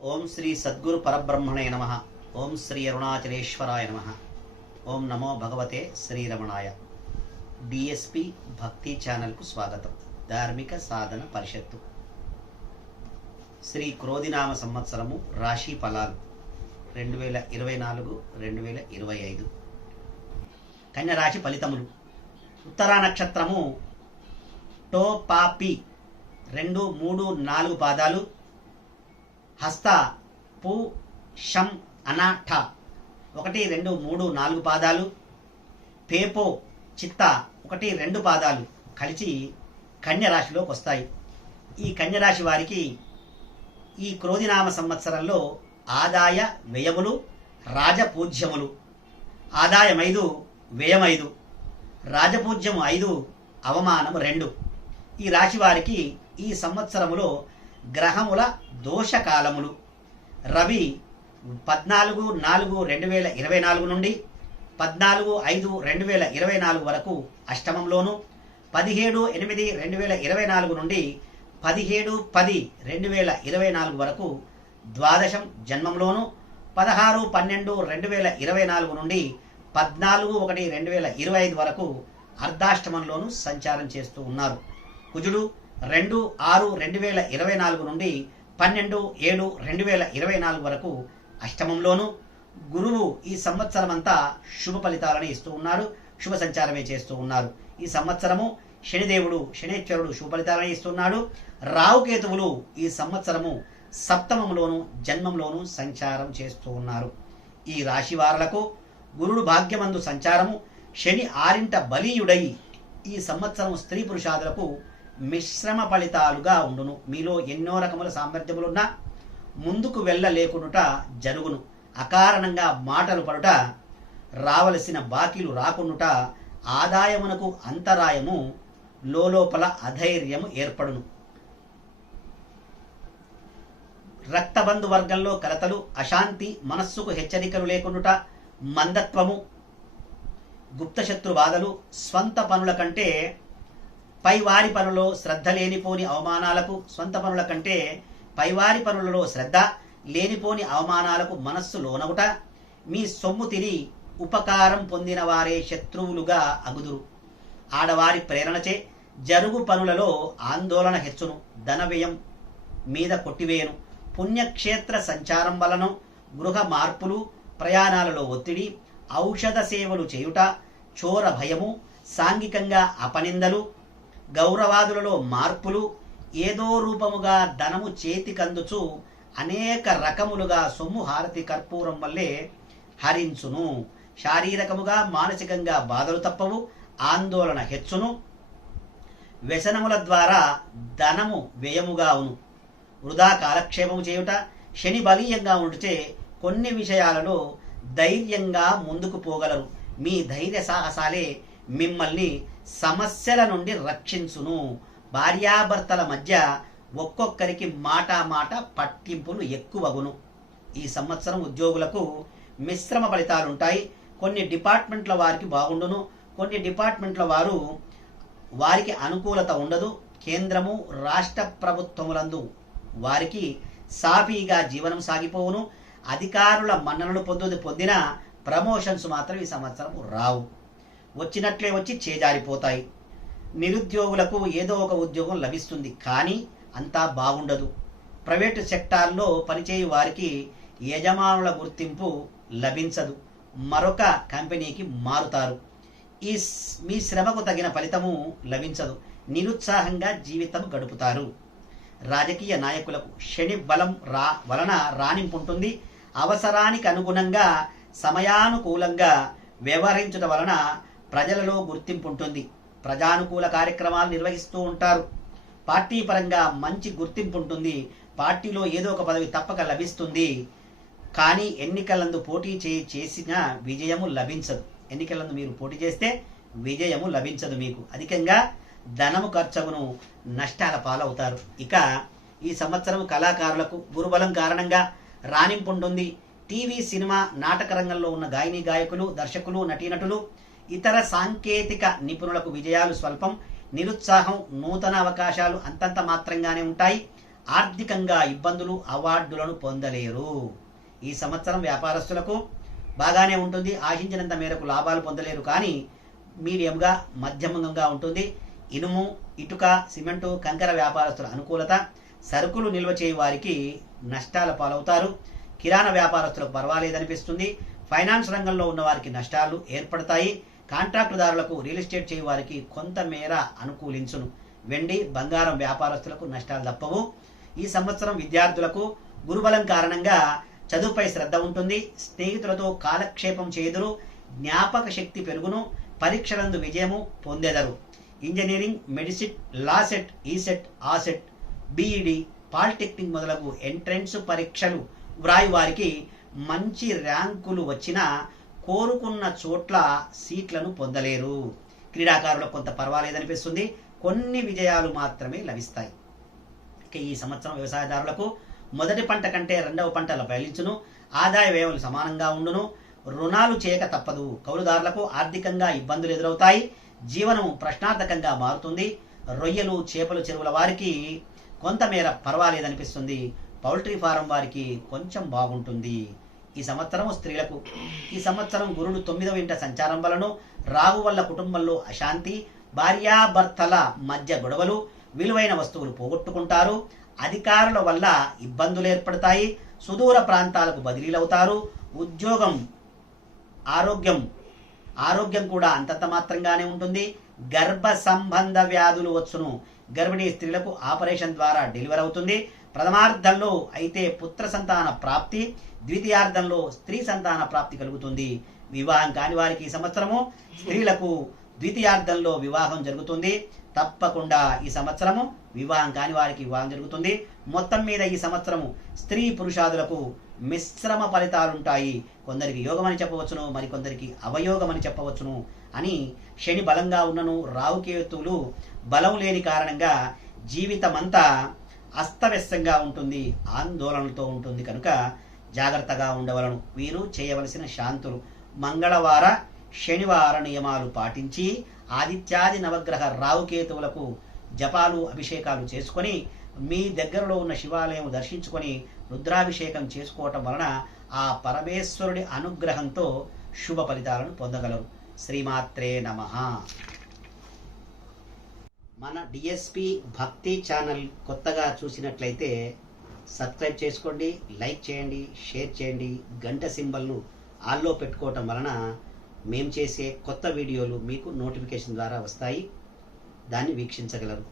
ఓం శ్రీ సద్గురు పరబ్రహ్మణే నమః. ఓం శ్రీ అరుణాచలేశ్వరాయ నమః. ఓం నమో భగవతే శ్రీరమణాయ. డిఎస్పి భక్తి ఛానల్కు స్వాగతం. ధార్మిక సాధన పరిషత్తు. శ్రీ క్రోధినామ సంవత్సరము రాశి ఫలాలు 2024-2025. కన్య రాశి ఫలితములు. ఉత్తరా నక్షత్రము టో పాపి 2, 3, 4 పాదాలు. హస్త పు షం అనాఠ 1, 2, 3, 4 పాదాలు. పేపో చిత్త 1, 2 పాదాలు కలిసి కన్య రాశిలోకి వస్తాయి. ఈ కన్య రాశి వారికి ఈ క్రోధినామ సంవత్సరంలో ఆదాయ వ్యయములు రాజపూజ్యములు. ఆదాయం 5, వ్యయం 5, రాజపూజ్యం 5, అవమానం 2. ఈ రాశి వారికి ఈ సంవత్సరములో గ్రహముల దోషకాలములు. రవి 14/4/2024 నుండి 14/5/2024 వరకు అష్టమంలోను, 17/8/2024 నుండి 17/10/2024 వరకు ద్వాదశం జన్మంలోను, 16/12/2024 నుండి 14/1/2025 వరకు అర్ధాష్టమంలోను సంచారం చేస్తూ ఉన్నారు. కుజుడు 2/6/2024 నుండి 12/7/2024 వరకు అష్టమంలోను. గురువు ఈ సంవత్సరం అంతా శుభ ఫలితాలను ఇస్తూ ఉన్నారు, శుభ సంచారమే చేస్తూ ఉన్నారు. ఈ సంవత్సరము శనిదేవుడు శనేశ్వరుడు శుభ ఫలితాలను ఇస్తున్నాడు. రావుకేతువులు ఈ సంవత్సరము సప్తమంలోను జన్మంలోను సంచారం చేస్తూ ఉన్నారు. ఈ రాశి వారులకు గురుడు భాగ్యమందు సంచారము, శని 6ంట బలీయుడై ఈ సంవత్సరం స్త్రీ పురుషాదులకు మిశ్రమ ఫలితాలుగా ఉండును. మీలో ఎన్నో రకముల సామర్థ్యములున్నా ముందుకు వెళ్ళలేకునుట జరుగును. అకారణంగా మాటలు పడుట, రావలసిన బాకీలు రాకునుట, ఆదాయమునకు అంతరాయము, లోపల అధైర్యము ఏర్పడును. రక్తబంధు వర్గంలో కలతలు, అశాంతి, మనస్సుకు హెచ్చరికలు లేకునుట, మందత్వము, గుప్తశత్రు బాధలు, స్వంత పనుల కంటే పైవారి పనులలో శ్రద్ధ లేనిపోని అవమానాలకు, స్వంత పనుల కంటే పైవారి పనులలో శ్రద్ధ లేనిపోని అవమానాలకు మనస్సు లోనవుట, మీ సొమ్ము తిని ఉపకారం పొందిన వారే శత్రువులుగా అగుదురు. ఆడవారి ప్రేరణచే జరుగు పనులలో ఆందోళన హెచ్చును, ధన వ్యయం మీద కొట్టివేయను. పుణ్యక్షేత్ర సంచారం వలన గృహ మార్పులు, ప్రయాణాలలో ఒత్తిడి, ఔషధ సేవలు చేయుట, చోర భయము, సాంఘికంగా అపనిందలు, గౌరవాదులలో మార్పులు, ఏదో రూపముగా ధనము చేతికందుచు అనేక రకములుగా సొమ్ము హారతి కర్పూరం వల్లే హరించును. శారీరకముగా మానసికంగా బాధలు తప్పవు, ఆందోళన హెచ్చును. వ్యసనముల ద్వారా ధనము వ్యయముగా అవును. వృధా కాలక్షేపము చేయుట, శని బలీయంగా ఉంటే కొన్ని విషయాలలో ధైర్యంగా ముందుకు పోగలరు. మీ ధైర్య సాహసాలే మిమ్మల్ని సమస్యల నుండి రక్షించును. భార్యాభర్తల మధ్య ఒక్కొక్కరికి మాట పట్టింపులు ఎక్కువగును. ఈ సంవత్సరం ఉద్యోగులకు మిశ్రమ ఫలితాలుంటాయి. కొన్ని డిపార్ట్మెంట్ల వారికి బాగుండును, కొన్ని డిపార్ట్మెంట్ల వారికి అనుకూలత ఉండదు. కేంద్రము రాష్ట్ర ప్రభుత్వములందు వారికి సాఫీగా జీవనం సాగిపోవును. అధికారుల మన్ననలు పొందిన ప్రమోషన్స్ మాత్రం ఈ సంవత్సరం రావు, వచ్చినట్లే వచ్చి చేజారిపోతాయి. నిరుద్యోగులకు ఏదో ఒక ఉద్యోగం లభిస్తుంది, కానీ అంతా బాగుండదు. ప్రైవేటు సెక్టార్లో పనిచేయు వారికి యజమానుల గుర్తింపు లభించదు, మరొక కంపెనీకి మారుతారు. మీ శ్రమకు తగిన ఫలితము లభించదు, నిరుత్సాహంగా జీవితం గడుపుతారు. రాజకీయ నాయకులకు శని బలం వలన రాణింపు ఉంటుంది. అవసరానికి అనుగుణంగా సమయానుకూలంగా వ్యవహరించడం వలన ప్రజలలో గుర్తింపు ఉంటుంది. ప్రజానుకూల కార్యక్రమాలు నిర్వహిస్తూ ఉంటారు. పార్టీ పరంగా మంచి గుర్తింపు ఉంటుంది. పార్టీలో ఏదో ఒక పదవి తప్పక లభిస్తుంది. కానీ ఎన్నికలందు పోటీ చేసిన విజయము లభించదు. ఎన్నికలందు మీరు పోటీ చేస్తే విజయము లభించదు. మీకు అధికంగా ధనము ఖర్చగును, నష్టాల పాలవుతారు. ఇక ఈ సంవత్సరం కళాకారులకు గురుబలం కారణంగా రాణింపు ఉంటుంది. టీవీ, సినిమా, నాటక రంగంలో ఉన్న గాయని గాయకులు, దర్శకులు, నటీనటులు, ఇతర సాంకేతిక నిపుణులకు విజయాలు స్వల్పం. నిరుత్సాహం, నూతన అవకాశాలు అంతంత మాత్రంగానే ఉంటాయి. ఆర్థికంగా ఇబ్బందులు, అవార్డులను పొందలేరు. ఈ సంవత్సరం వ్యాపారస్తులకు బాగానే ఉంటుంది. ఆశించినంత మేరకు లాభాలు పొందలేరు, కానీ మీడియంగా మధ్యమంగా ఉంటుంది. ఇనుము, ఇటుక, సిమెంటు, కంకర వ్యాపారస్తుల అనుకూలత. సరుకులు నిల్వ చేయ వారికి నష్టాల పాలవుతారు. కిరాణా వ్యాపారస్తులకు పర్వాలేదనిపిస్తుంది. ఫైనాన్స్ రంగంలో ఉన్న వారికి నష్టాలు ఏర్పడతాయి. కాంట్రాక్టుదారులకు, రియల్ ఎస్టేట్ చేయ వారికి కొంతమేర అనుకూలించును. వెండి, బంగారం వ్యాపారస్తులకు నష్టాలు తప్పవు. ఈ సంవత్సరం విద్యార్థులకు గురుబలం కారణంగా చదువుపై శ్రద్ధ ఉంటుంది. స్నేహితులతో కాలక్షేపం చేయుదురు. జ్ఞాపక శక్తి పెరుగును. పరీక్షలందు విజయము పొందెదరు. Engineering, medicine, LAWCET, ECET, ఆసెట్, బీఈడి, పాలిటెక్నిక్ మొదలగు ఎంట్రన్స్ పరీక్షలు వ్రాయి వారికి మంచి ర్యాంకులు వచ్చినా కోరుకున్న చోట్ల సీట్లను పొందలేరు. క్రీడాకారులకు కొంత పర్వాలేదనిపిస్తుంది. కొన్ని విజయాలు మాత్రమే లభిస్తాయి. ఇక ఈ సంవత్సరం వ్యవసాయదారులకు మొదటి పంట కంటే రెండవ పంట ఫలించును. ఆదాయ వ్యయాలు సమానంగా ఉండును. రుణాలు చేయక తప్పదు. కౌలుదారులకు ఆర్థికంగా ఇబ్బందులు ఎదురవుతాయి. జీవనం ప్రశ్నార్థకంగా మారుతుంది. రొయ్యలు, చేపలు చెరువుల వారికి కొంతమేర పర్వాలేదనిపిస్తుంది. పౌల్ట్రీ ఫారం వారికి కొంచెం బాగుంటుంది. ఈ సంవత్సరం స్త్రీలకు, ఈ సంవత్సరం గురుడు 9వ ఇంట సంచారం వలన రాహు వల్ల కుటుంబంలో అశాంతి, భార్యాభర్తల మధ్య గొడవలు, విలువైన వస్తువులు పోగొట్టుకుంటారు. అధికారుల వల్ల ఇబ్బందులు ఏర్పడతాయి. సుదూర ప్రాంతాలకు బదిలీలవుతారు. ఉద్యోగం, ఆరోగ్యం కూడా అంతంత మాత్రంగానే ఉంటుంది. గర్భ సంబంధ వ్యాధులు వచ్చును. గర్భిణీ స్త్రీలకు ఆపరేషన్ ద్వారా డెలివరీ అవుతుంది. ప్రథమార్థంలో అయితే పుత్ర సంతాన ప్రాప్తి, ద్వితీయార్థంలో స్త్రీ సంతాన ప్రాప్తి కలుగుతుంది. వివాహం కాని వారికి ఈ సంవత్సరము స్త్రీలకు ద్వితీయార్థంలో వివాహం జరుగుతుంది. తప్పకుండా ఈ సంవత్సరము వివాహం కాని వారికి వివాహం జరుగుతుంది. మొత్తం మీద ఈ సంవత్సరము స్త్రీ పురుషాదులకు మిశ్రమ ఫలితాలుంటాయి. కొందరికి యోగమని చెప్పవచ్చును, మరికొందరికి అవయోగమని చెప్పవచ్చును అని శని బలంగా ఉన్నను, రాహుకేతువులు బలం లేని కారణంగా జీవితమంతా అస్తవ్యస్తంగా ఉంటుంది, ఆందోళనలతో ఉంటుంది. కనుక జాగ్రత్తగా ఉండవలను. వీరు చేయవలసిన శాంతులు: మంగళవార, శనివార నియమాలు పాటించి ఆదిత్యాది నవగ్రహ రాహుకేతువులకు జపాలు, అభిషేకాలు చేసుకొని మీ దగ్గరలో ఉన్న శివాలయం దర్శించుకొని రుద్రాభిషేకం చేసుకోవటం వలన ఆ పరమేశ్వరుడి అనుగ్రహంతో శుభ ఫలితాలను పొందగలరు. శ్రీమాత్రే నమః. మన డిఎస్పి భక్తి ఛానల్ కొత్తగా చూసినట్లయితే సబ్స్క్రైబ్ చేసుకోండి, లైక్ చేయండి, షేర్ చేయండి. గంట సింబల్ను ఆల్లో పెట్టుకోవటం వలన మేము చేసే కొత్త వీడియోలు మీకు నోటిఫికేషన్ ద్వారా వస్తాయి. దాన్ని వీక్షించగలరు.